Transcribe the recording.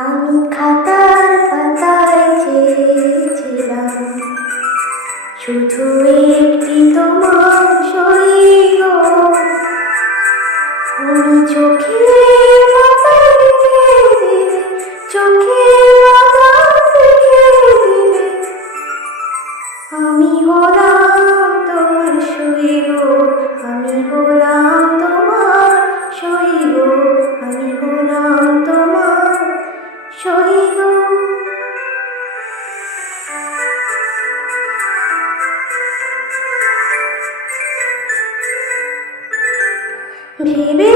আমি খাতার পাতায় চেয়েছিলাম শুধু একটি তোমার শরীর, তুমি চোখের পাতায় লিখে দিলে, চোখের পাতায় লিখে দিলে, আমি হলাম তোমার শরীর, আমি হলাম তোমার শরীর, আমি হলাম তোমার শরীর। ভেবে